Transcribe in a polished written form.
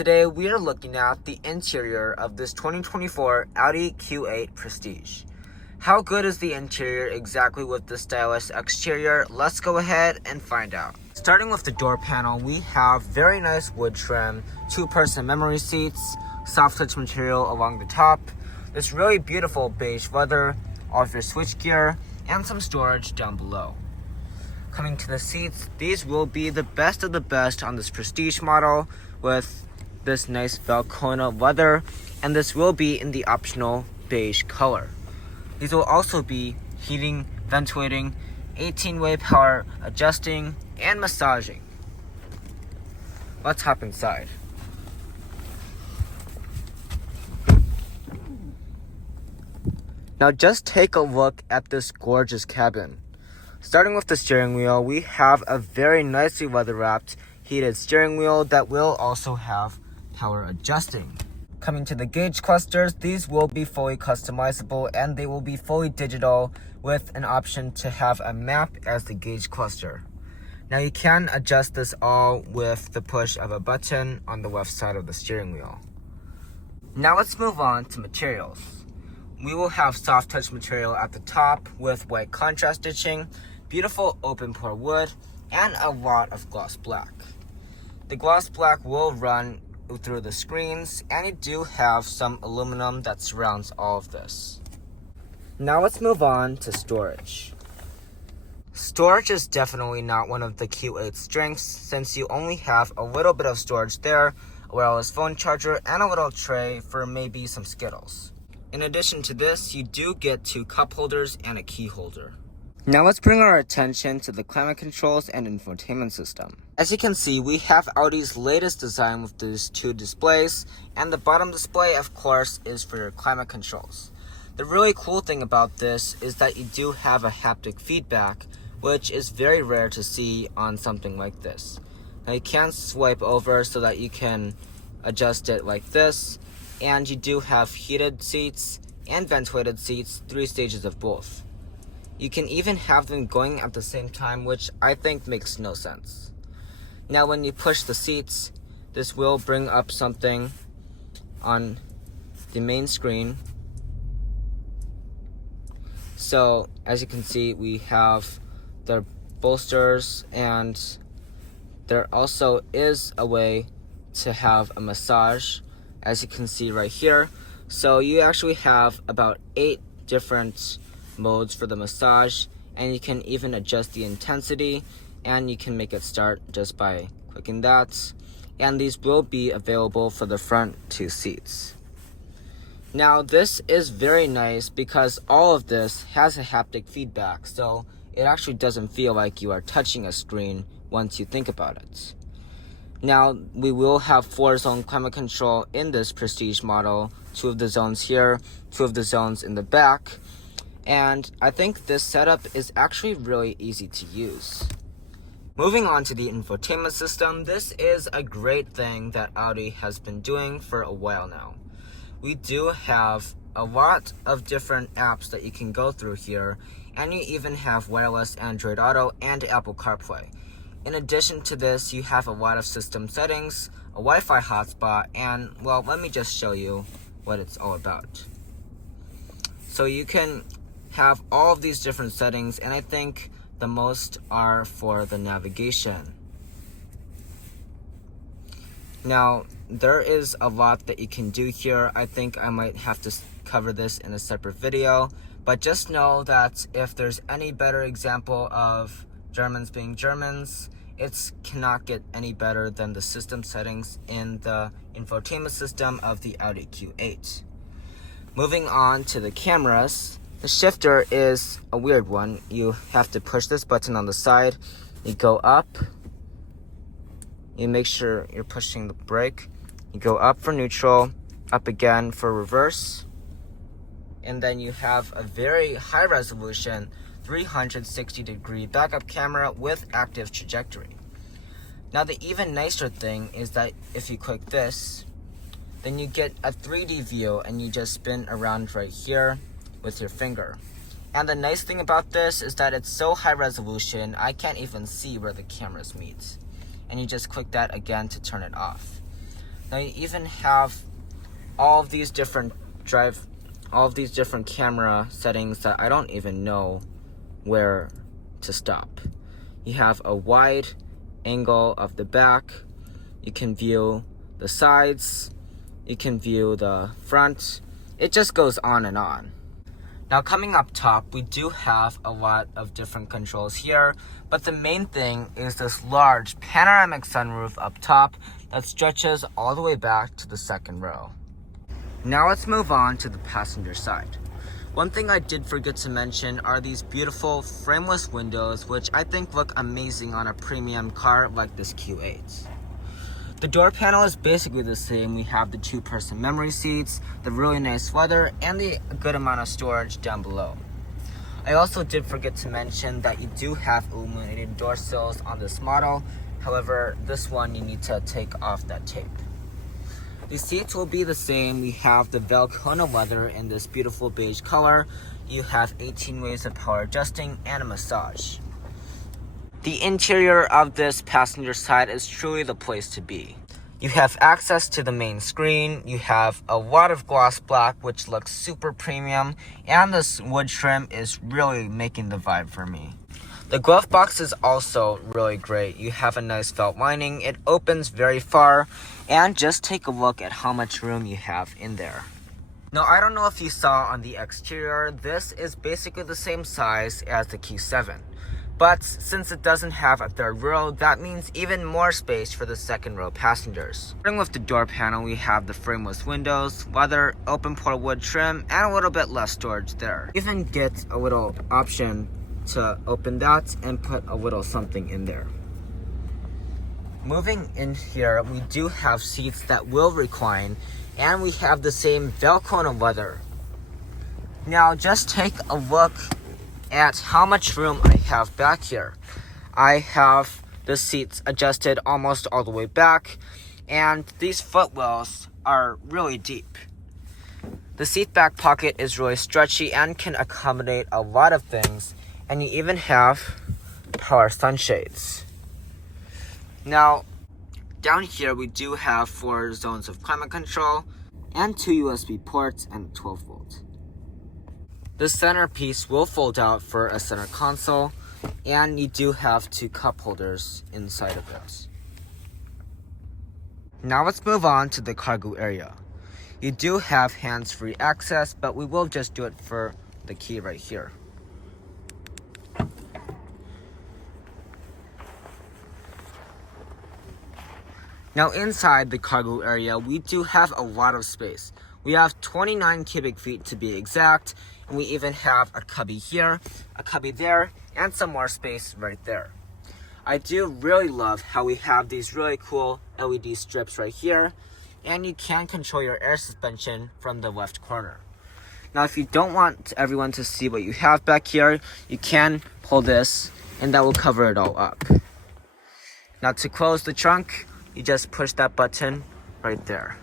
Today we are looking at the interior of this 2024 Audi Q8 Prestige. How good is the interior exactly with the stylish exterior? Let's go ahead and find out. Starting with the door panel, we have very nice wood trim, 2-person memory seats, soft touch material along the top, this really beautiful beige leather, all of your switchgear, and some storage down below. Coming to the seats, these will be the best of the best on this Prestige model with this nice Valcona leather, and this will be in the optional beige color. These will also be heating, ventilating, 18-way power adjusting, and massaging. Let's hop inside. Now just take a look at this gorgeous cabin. Starting with the steering wheel, we have a very nicely leather-wrapped heated steering wheel that will also have power adjusting. Coming to the gauge clusters, these will be fully customizable and they will be fully digital with an option to have a map as the gauge cluster. Now you can adjust this all with the push of a button on the left side of the steering wheel. Now let's move on to materials. We will have soft touch material at the top with white contrast stitching, beautiful open pore wood, and a lot of gloss black. The gloss black will run through the screens, and you do have some aluminum that surrounds all of this. Now let's move on to storage. Storage is definitely not one of the Q8's strengths, since you only have a little bit of storage there, a wireless phone charger, and a little tray for maybe some Skittles. In addition to this, you do get 2 cup holders and a key holder. Now let's bring our attention to the climate controls and infotainment system. As you can see, we have Audi's latest design with these 2 displays, and the bottom display, of course, is for your climate controls. The really cool thing about this is that you do have a haptic feedback, which is very rare to see on something like this. Now you can swipe over so that you can adjust it like this, and you do have heated seats and ventilated seats, 3 stages of both. You can even have them going at the same time, which I think makes no sense. Now when you push the seats, this will bring up something on the main screen. So as you can see, we have the bolsters, and there also is a way to have a massage, as you can see right here. So you actually have about 8 different modes for the massage, and you can even adjust the intensity, and you can make it start just by clicking that, and these will be available for the front 2 seats. Now this is very nice because all of this has a haptic feedback, so it actually doesn't feel like you are touching a screen once you think about it. Now we will have 4-zone climate control in this Prestige model, 2 of the zones here, 2 of the zones in the back. And I think this setup is actually really easy to use. Moving on to the infotainment system, this is a great thing that Audi has been doing for a while now. We do have a lot of different apps that you can go through here, and you even have wireless Android Auto and Apple CarPlay. In addition to this, you have a lot of system settings, a Wi-Fi hotspot, and well, let me just show you what it's all about. So you can have all of these different settings, and I think the most are for the navigation. Now there is a lot that you can do here. I think I might have to cover this in a separate video, but just know that if there's any better example of Germans being Germans, it cannot get any better than the system settings in the infotainment system of the Audi Q8. Moving on to the cameras, the shifter is a weird one. You have to push this button on the side, you go up, you make sure you're pushing the brake, you go up for neutral, up again for reverse, and then you have a very high resolution 360-degree backup camera with active trajectory. Now the even nicer thing is that if you click this, then you get a 3D view and you just spin around right here with your finger. And the nice thing about this is that it's so high resolution, I can't even see where the cameras meet. And you just click that again to turn it off. Now you even have all of these different camera settings that I don't even know where to stop. You have a wide angle of the back. You can view the sides. You can view the front. It just goes on and on. Now coming up top, we do have a lot of different controls here, but the main thing is this large panoramic sunroof up top that stretches all the way back to the second row. Now let's move on to the passenger side. One thing I did forget to mention are these beautiful frameless windows, which I think look amazing on a premium car like this Q8. The door panel is basically the same. We have the 2-person memory seats, the really nice weather, and the good amount of storage down below. I also did forget to mention that you do have illuminated door sills on this model. However, this one you need to take off that tape. The seats will be the same. We have the Valcona leather in this beautiful beige color. You have 18 ways of power adjusting and a massage. The interior of this passenger side is truly the place to be. You have access to the main screen. You have a lot of gloss black, which looks super premium, and this wood trim is really making the vibe for me. The glove box is also really great. You have a nice felt lining. It opens very far, and just take a look at how much room you have in there. Now, I don't know if you saw on the exterior, this is basically the same size as the Q7. But since it doesn't have a third row, that means even more space for the second row passengers. Starting with the door panel, we have the frameless windows, leather, open pore wood trim, and a little bit less storage there. You even get a little option to open that and put a little something in there. Moving in here, we do have seats that will recline, and we have the same Valcona leather. Now just take a look at how much room I have back here. I have the seats adjusted almost all the way back, and these footwells are really deep. The seat back pocket is really stretchy and can accommodate a lot of things, and you even have power sunshades. Now, down here we do have 4 zones of climate control and 2 USB ports and 12 volt. The centerpiece will fold out for a center console, and you do have 2 cup holders inside of this. Now let's move on to the cargo area. You do have hands-free access, but we will just do it for the key right here. Now inside the cargo area, we do have a lot of space. We have 29 cubic feet to be exact, and we even have a cubby here, a cubby there, and some more space right there. I do really love how we have these really cool LED strips right here, and you can control your air suspension from the left corner. Now if you don't want everyone to see what you have back here, you can pull this, and that will cover it all up. Now to close the trunk, you just push that button right there.